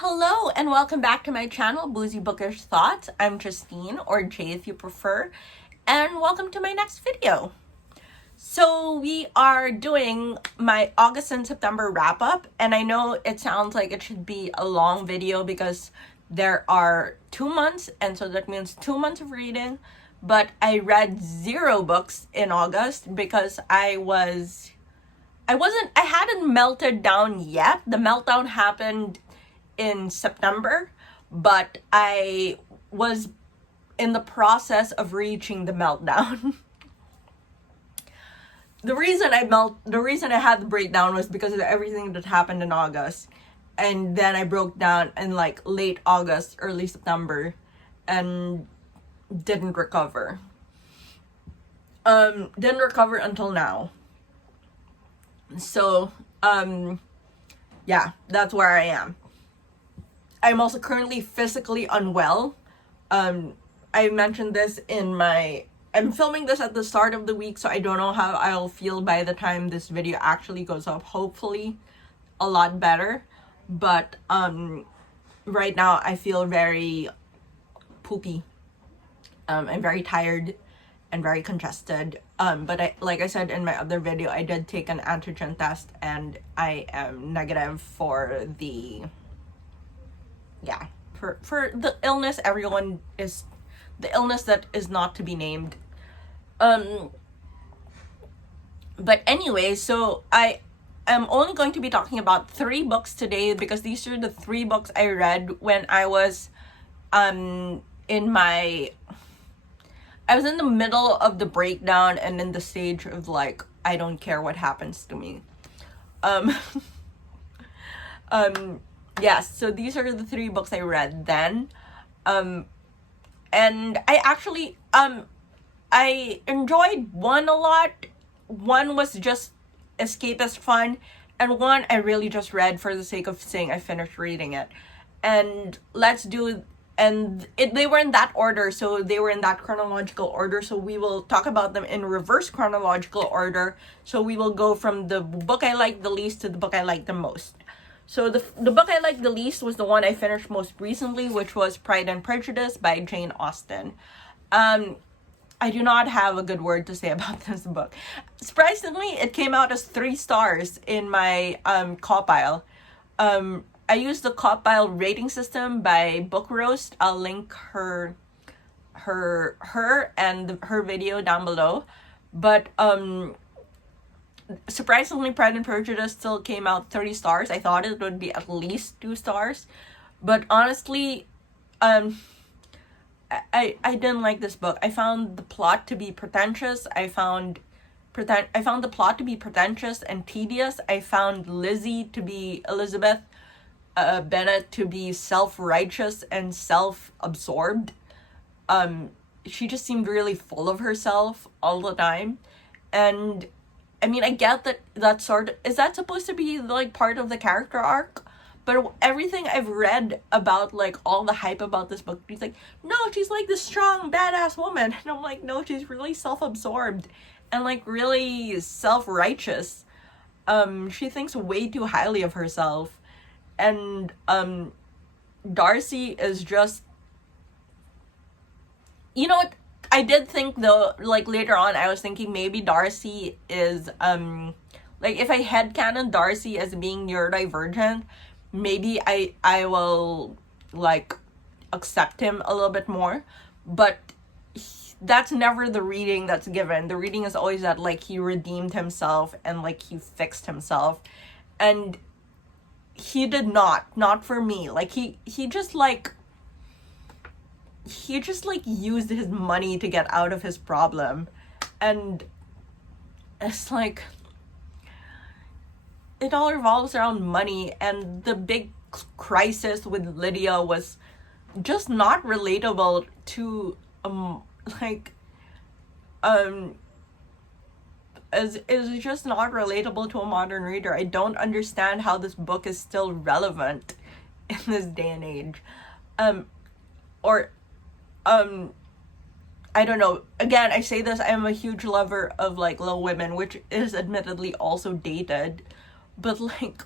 Hello and welcome back to my channel, Boozy Bookish Thoughts. I'm Justine, or Jay if you prefer, and welcome to my next video. So we are doing my August and September wrap-up, and I know it sounds like it should be a long video because there are 2 months, and so that means 2 months of reading, but I read 0 books in August because I hadn't melted down yet. The meltdown happened in September, but I was in the process of reaching the meltdown. The reason I had the breakdown was because of everything that happened in August, and then I broke down in like late August, early September, and didn't recover. Didn't recover until now. So, yeah, that's where I am. I'm also currently physically unwell. I mentioned this I'm filming this at the start of the week, so I don't know how I'll feel by the time this video actually goes up. Hopefully a lot better. But right now I feel very poopy. I'm very tired and very congested. But like I said in my other video, I did take an antigen test and I am negative for the for the illness the illness that is not to be named. But anyway, so I am only going to be talking about 3 books today because these are the 3 books I read when I was in the middle of the breakdown and in the stage of like, I don't care what happens to me. Yes, so these are the 3 books I read then. And I actually, I enjoyed one a lot. One was just escapist fun, and one I really just read for the sake of saying I finished reading it. And they were in that order, so they were in that chronological order, so we will talk about them in reverse chronological order. So we will go from the book I liked the least to the book I liked the most. So the book I liked the least was the one I finished most recently, which was Pride and Prejudice by Jane Austen. I do not have a good word to say about this book. Surprisingly, it came out as 3 stars in my Copile. I used the Copile rating system by Book Roast. I'll link her and her video down below. But surprisingly, Pride and Prejudice still came out 30 stars. I thought it would be at least 2 stars. But honestly, I didn't like this book. I found the plot to be pretentious. I found the plot to be pretentious and tedious. I found Elizabeth Bennet to be self-righteous and self-absorbed. She just seemed really full of herself all the time. And I mean, I get is that supposed to be like part of the character arc? But everything I've read about like all the hype about this book, she's like, no, she's like this strong, badass woman. And I'm like, no, she's really self-absorbed and like really self-righteous. She thinks way too highly of herself. And Darcy is just, you know what? I did think though, like later on, I was thinking maybe Darcy is, like if I headcanon Darcy as being neurodivergent, maybe I will like accept him a little bit more. But that's never the reading that's given. The reading is always that like he redeemed himself and like he fixed himself. And he did not for me. Like he just used his money to get out of his problem. And it's like, it all revolves around money, and the big crisis with Lydia was just not relatable to is just not relatable to a modern reader. I don't understand how this book is still relevant in this day and age. I don't know. Again, I say this, I am a huge lover of like Little Women, which is admittedly also dated, but like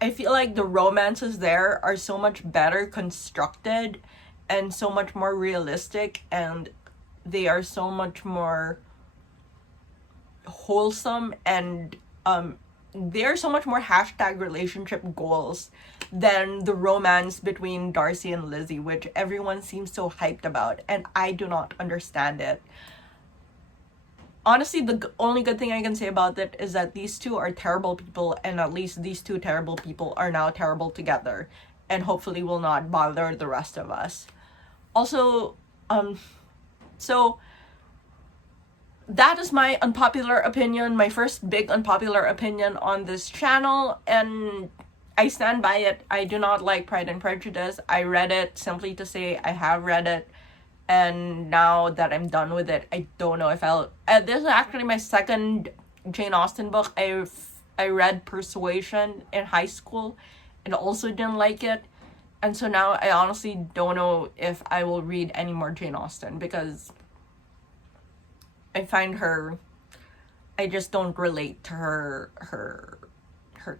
I feel like the romances there are so much better constructed and so much more realistic, and they are so much more wholesome, and they're so much more hashtag relationship goals than the romance between Darcy and Lizzie, which everyone seems so hyped about, and I do not understand it. Honestly, the only good thing I can say about it is that these two are terrible people, and at least these two terrible people are now terrible together, and hopefully will not bother the rest of us. Also, so that is my unpopular opinion, my first big unpopular opinion on this channel, and I stand by it. I do not like Pride and Prejudice. I read it simply to say I have read it, and now that I'm done with it, I don't know if I'll... this is actually my second Jane Austen book. I read Persuasion in high school and also didn't like it, and so now I honestly don't know if I will read any more Jane Austen, because I find her... I just don't relate to her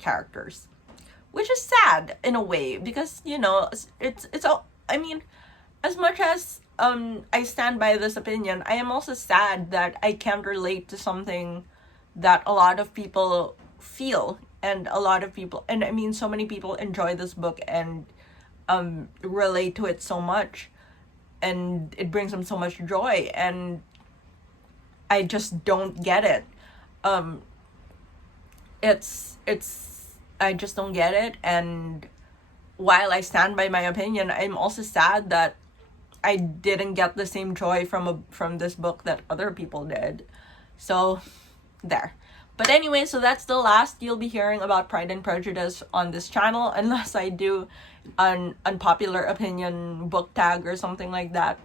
characters, which is sad in a way, because, you know, it's all... I mean, as much as I stand by this opinion, I am also sad that I can't relate to something that a lot of people feel, and a lot of people, and I mean, so many people enjoy this book and relate to it so much, and it brings them so much joy, and I just don't get it. I just don't get it, and while I stand by my opinion, I'm also sad that I didn't get the same joy from this book that other people did. So, there. But anyway, so that's the last you'll be hearing about Pride and Prejudice on this channel, unless I do an unpopular opinion book tag or something like that.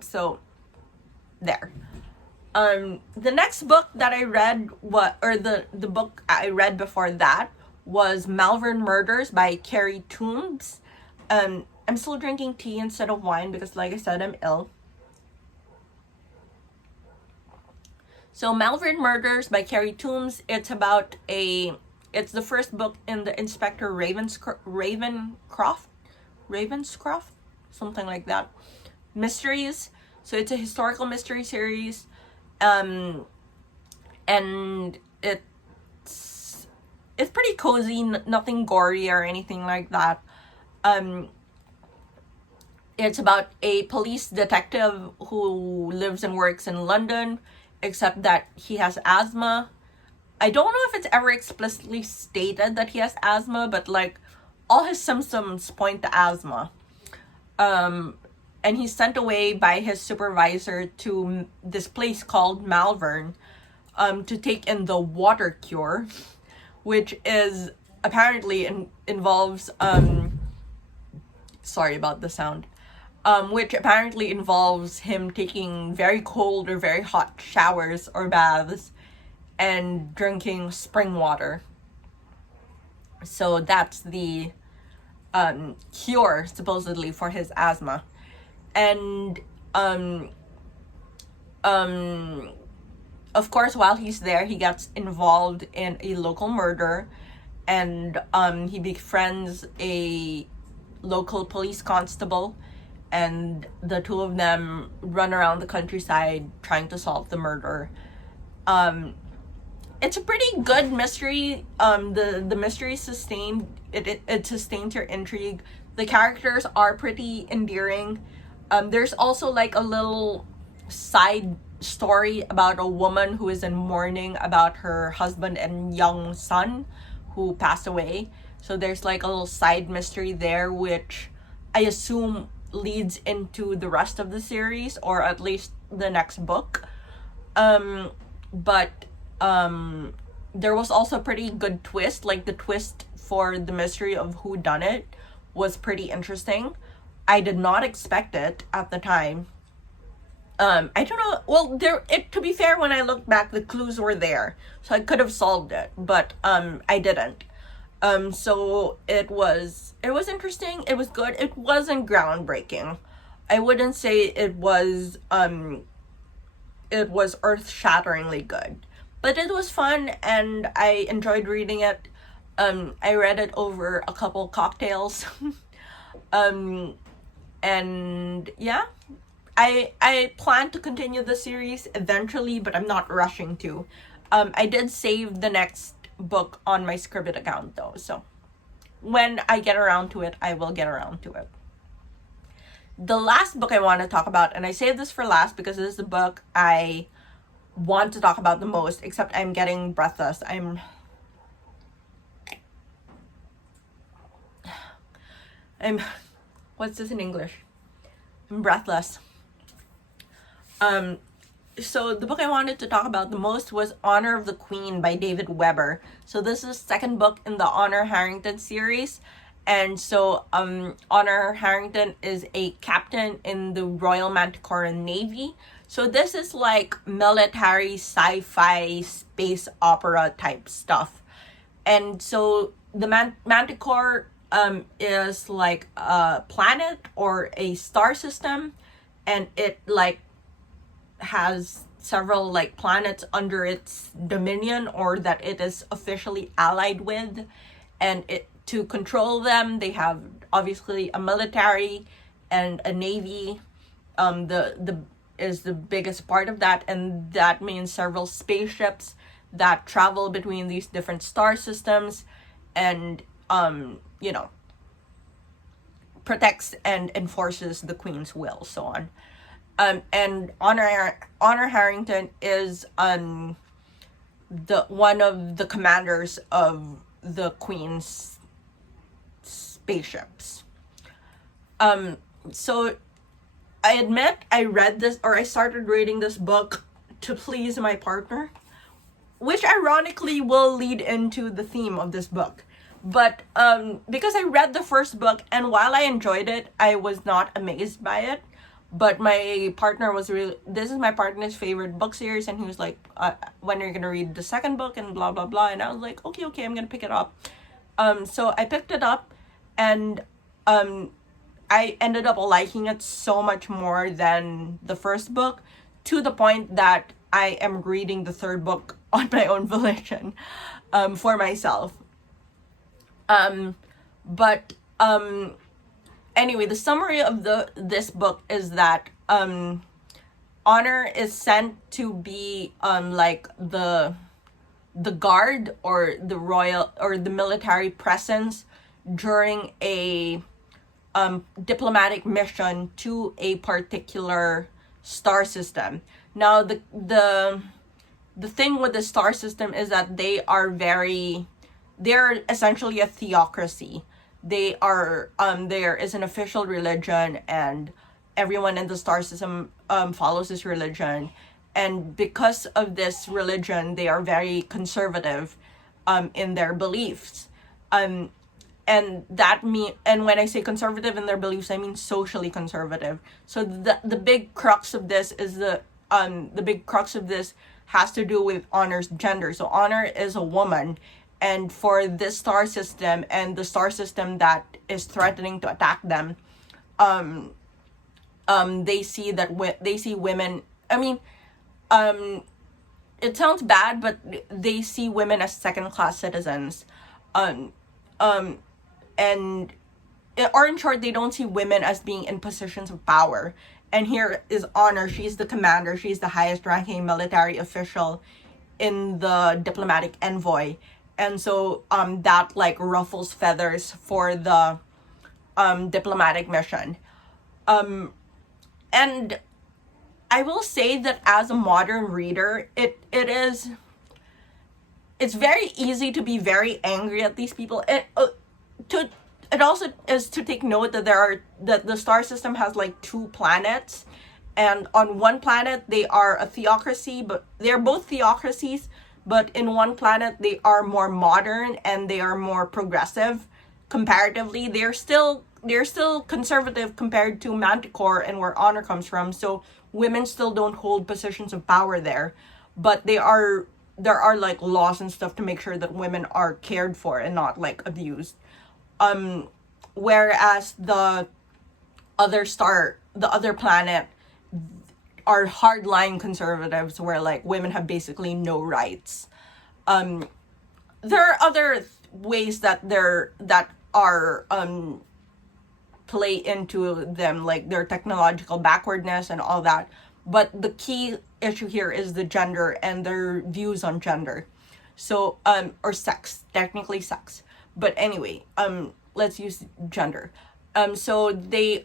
So, there. The next book that I read, the book I read before that was Malvern Murders by Carrie Toombs. I'm still drinking tea instead of wine because, like I said, I'm ill. So Malvern Murders by Carrie Toombs, it's the first book in the Inspector Ravenscroft, something like that, mysteries. So it's a historical mystery series, and it's pretty cozy, nothing gory or anything like that. It's about a police detective who lives and works in London, except that he has asthma. I don't know if it's ever explicitly stated that he has asthma, but like all his symptoms point to asthma. And he's sent away by his supervisor to this place called Malvern to take in the water cure, which is apparently involves sorry about the sound. Which apparently involves him taking very cold or very hot showers or baths and drinking spring water. So that's the cure, supposedly, for his asthma. And of course, while he's there, he gets involved in a local murder, and he befriends a local police constable, and the two of them run around the countryside trying to solve the murder. It's a pretty good mystery. The mystery sustained it sustains your intrigue. The characters are pretty endearing. There's also like a little side story about a woman who is in mourning about her husband and young son who passed away. So there's like a little side mystery there, which I assume leads into the rest of the series, or at least the next book. But there was also a pretty good twist. Like the twist for the mystery of who done it was pretty interesting. I did not expect it at the time. I don't know. Well, to be fair, when I looked back, the clues were there, so I could have solved it, but I didn't. So it was interesting. It was good. It wasn't groundbreaking. I wouldn't say it was earth-shatteringly good, but it was fun and I enjoyed reading it. I read it over a couple cocktails. And yeah, I plan to continue the series eventually, but I'm not rushing to. I did save the next book on my Scribd account though, so when I get around to it, I will get around to it. The last book I want to talk about, and I saved this for last because this is the book I want to talk about the most, except I'm getting breathless. I'm what's this in English? I'm breathless. So the book I wanted to talk about the most was Honor of the Queen by David Weber. So this is the second book in the Honor Harrington series. And so Honor Harrington is a captain in the Royal Manticoran Navy. So this is like military sci-fi space opera type stuff. And so the Manticore is like a planet or a star system, and it like has several like planets under its dominion, or that it is officially allied with, and it to control them they have obviously a military and a navy. The is the biggest part of that, and that means several spaceships that travel between these different star systems, and you know, protects and enforces the Queen's will, so on. And Honor Harrington is the one of the commanders of the Queen's spaceships. So I admit I read this, or I started reading this book to please my partner, which ironically will lead into the theme of this book. But because I read the first book, and while I enjoyed it, I was not amazed by it. But my partner was really, this is my partner's favorite book series, and he was like, when are you gonna read the second book, and blah blah blah. And I was like, okay, I'm gonna pick it up. So I picked it up, and I ended up liking it so much more than the first book, to the point that I am reading the third book on my own volition, for myself. Anyway, the summary of this book is that Honor is sent to be like the guard, or the royal, or the military presence during a diplomatic mission to a particular star system. Now the thing with the star system is that they're essentially a theocracy. They are there is an official religion, and everyone in the star system follows this religion, and because of this religion they are very conservative in their beliefs, and when I say conservative in their beliefs, I mean socially conservative. So the big crux of this is the big crux of this has to do with Honor's gender. So Honor is a woman, and for this star system and the star system that is threatening to attack them, they see women. I mean, it sounds bad, but they see women as second-class citizens, and or in short, they don't see women as being in positions of power. And here is Honor. She's the commander. She's the highest-ranking military official in the diplomatic envoy. And so that like ruffles feathers for the diplomatic mission. And I will say that as a modern reader, it's very easy to be very angry at these people. It also is to take note that that the star system has like 2 planets, and on one planet they are a theocracy, but they're both theocracies. But in one planet, they are more modern and they are more progressive comparatively. They're still conservative compared to Manticore and where Honor comes from. So women still don't hold positions of power there. But there are like laws and stuff to make sure that women are cared for and not like abused. Whereas the other planet are hardline conservatives, where like women have basically no rights. There are other ways that are play into them, like their technological backwardness and all that. But the key issue here is the gender and their views on gender. So or sex, technically sex. But anyway, let's use gender. So there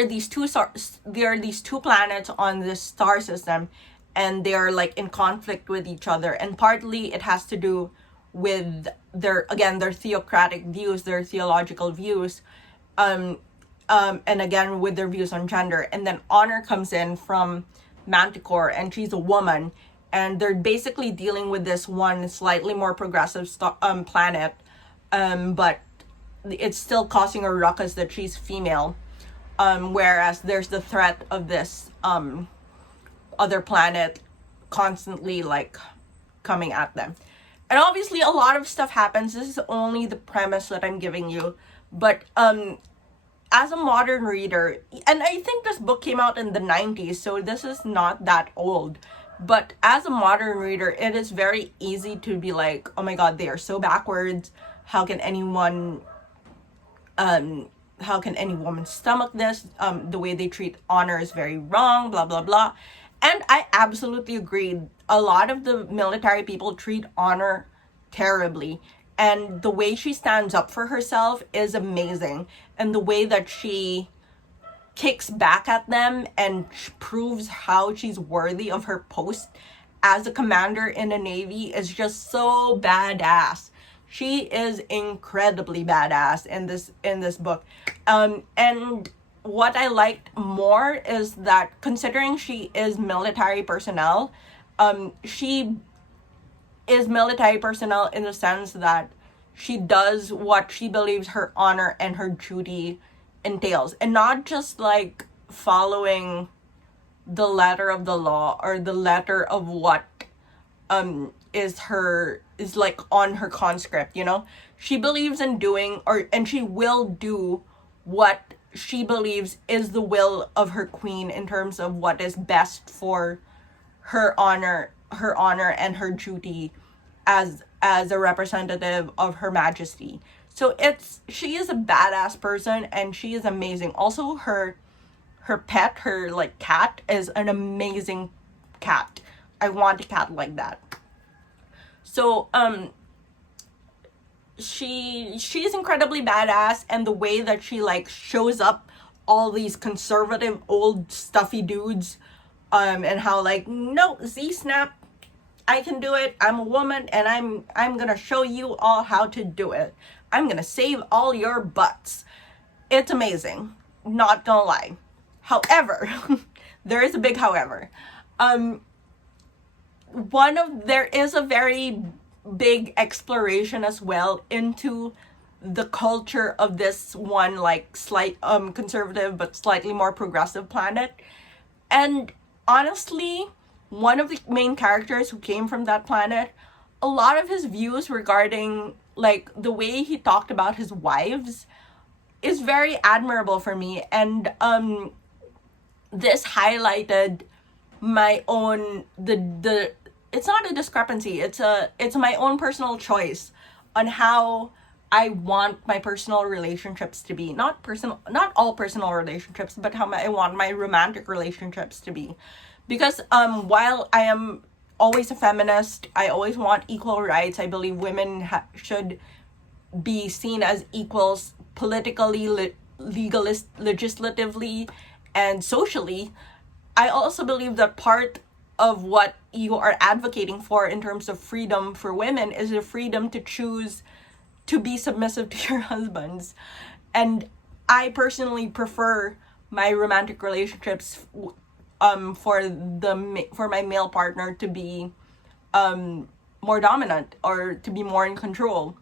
are these two planets on this star system, and they are like in conflict with each other, and partly it has to do with their theocratic views, their theological views, and again with their views on gender. And then Honor comes in from Manticore, and she's a woman, and they're basically dealing with this one slightly more progressive planet, but it's still causing a ruckus that she's female, whereas there's the threat of this other planet constantly like coming at them. And obviously a lot of stuff happens. This is only the premise that I'm giving you. But as a modern reader, and I think this book came out in the 90s, so this is not that old. But as a modern reader, it is very easy to be like, oh my god, they are so backwards. How can any woman stomach this? The way they treat Honor is very wrong, blah, blah, blah. And I absolutely agree. A lot of the military people treat Honor terribly. And the way she stands up for herself is amazing. And the way that she kicks back at them and proves how she's worthy of her post as a commander in the Navy is just so badass. She is incredibly badass in this book. And what I liked more is that, considering she is military personnel, she is military personnel in the sense that she does what she believes her honor and her duty entails, and not just like following the letter of the law or the letter of what is like on her conscript, you know. She believes in doing, and she will do what she believes is the will of her queen in terms of what is best for her honor and her duty as a representative of Her Majesty. So she is a badass person, and she is amazing. Also, her pet, her like cat, is an amazing cat. I want a cat like that. So she's incredibly badass, and the way that she like shows up all these conservative old stuffy dudes, and how like, no, Z-Snap, I can do it. I'm a woman, and I'm gonna show you all how to do it. I'm gonna save all your butts. It's amazing. Not gonna lie. However, there is a big however. There is a very big exploration as well into the culture of this one like slight conservative but slightly more progressive planet. And honestly, one of the main characters who came from that planet, a lot of his views regarding like the way he talked about his wives is very admirable for me. And this highlighted my own it's not a discrepancy, it's my own personal choice on how I want my personal relationships to be. Not all personal relationships, but how I want my romantic relationships to be. Because while I am always a feminist, I always want equal rights. I believe women should be seen as equals politically, legislatively, and socially. I also believe that part of what you are advocating for in terms of freedom for women is the freedom to choose to be submissive to your husbands. And I personally prefer my romantic relationships for my male partner to be more dominant, or to be more in control.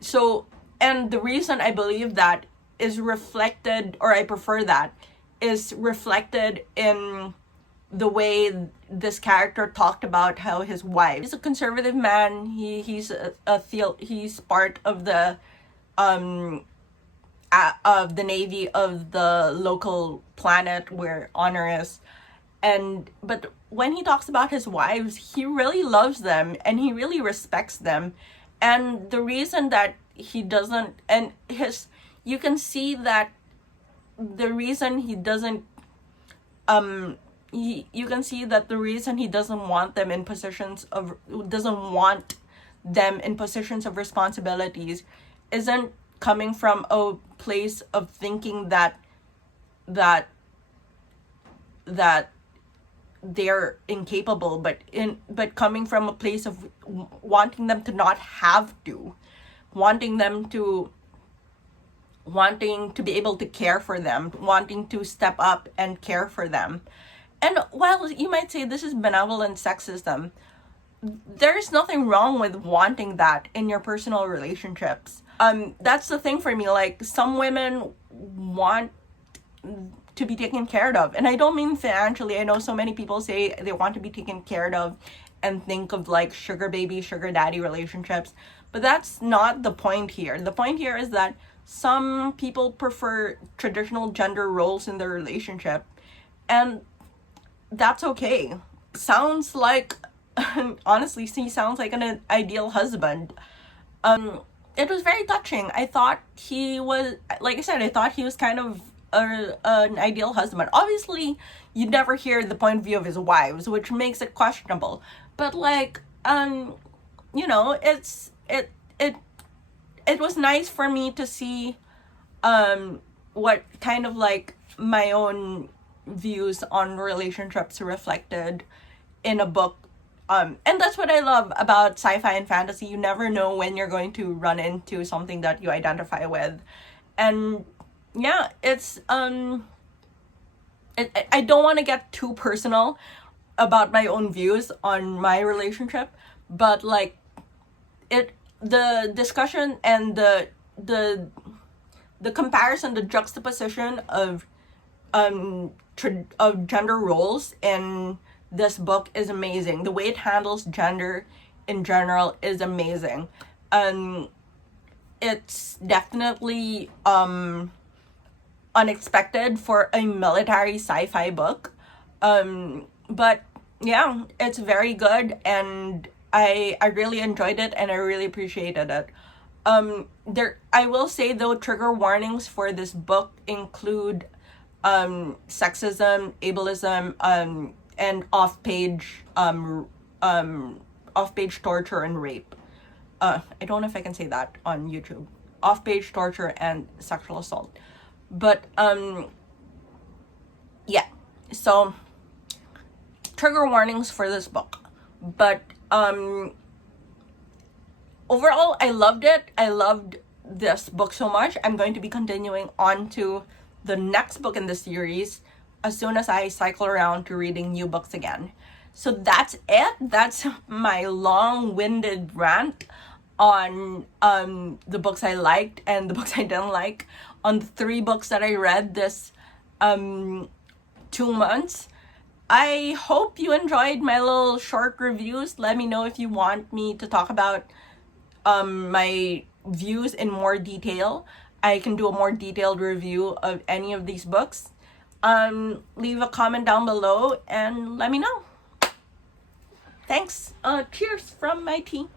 So, and the reason I believe that is reflected, or I prefer that, is reflected in the way this character talked about how his wife, he's a conservative man, he's part of the Navy of the local planet where Honor is. But when he talks about his wives, he really loves them and he really respects them. And the reason that he doesn't, and his, you can see that the reason he doesn't, you can see that the reason he doesn't want them in positions of, doesn't want them in positions of responsibilities isn't coming from a place of thinking that they're incapable, but coming from a place of wanting them to not have to, wanting to be able to care for them, wanting to step up and care for them. And while you might say this is benevolent sexism, there's nothing wrong with wanting that in your personal relationships. That's the thing for me. Like, some women want to be taken care of, and I don't mean financially. I know so many people say they want to be taken care of and think of like sugar baby, sugar daddy relationships, but that's not the point here. The point here is that some people prefer traditional gender roles in their relationship, and that's okay. Sounds like, honestly, he sounds like an ideal husband. It was very touching. I thought he was, like I said, I thought he was kind of an ideal husband. Obviously, you never hear the point of view of his wives, which makes it questionable. But like, you know, it was nice for me to see what kind of like my own views on relationships reflected in a book. And that's what I love about sci-fi and fantasy. You never know when you're going to run into something that you identify with. And yeah, it's I don't want to get too personal about my own views on my relationship, but like, the discussion and the comparison, the juxtaposition of gender roles in this book is amazing. The way it handles gender in general is amazing. It's definitely unexpected for a military sci-fi book. But yeah, it's very good, and I really enjoyed it and I really appreciated it. I will say though, trigger warnings for this book include sexism, ableism, and off-page torture and rape. I don't know if I can say that on YouTube. Off-page torture and sexual assault. But yeah, so trigger warnings for this book. But overall, I loved it. I loved this book so much. I'm going to be continuing on to the next book in the series as soon as I cycle around to reading new books again. So that's it. That's my long-winded rant on the books I liked and the books I didn't like, on the 3 books that I read this 2 months. I hope you enjoyed my little short reviews. Let me know if you want me to talk about my views in more detail. I can do a more detailed review of any of these books. Leave a comment down below and let me know. Thanks. Cheers from my tea.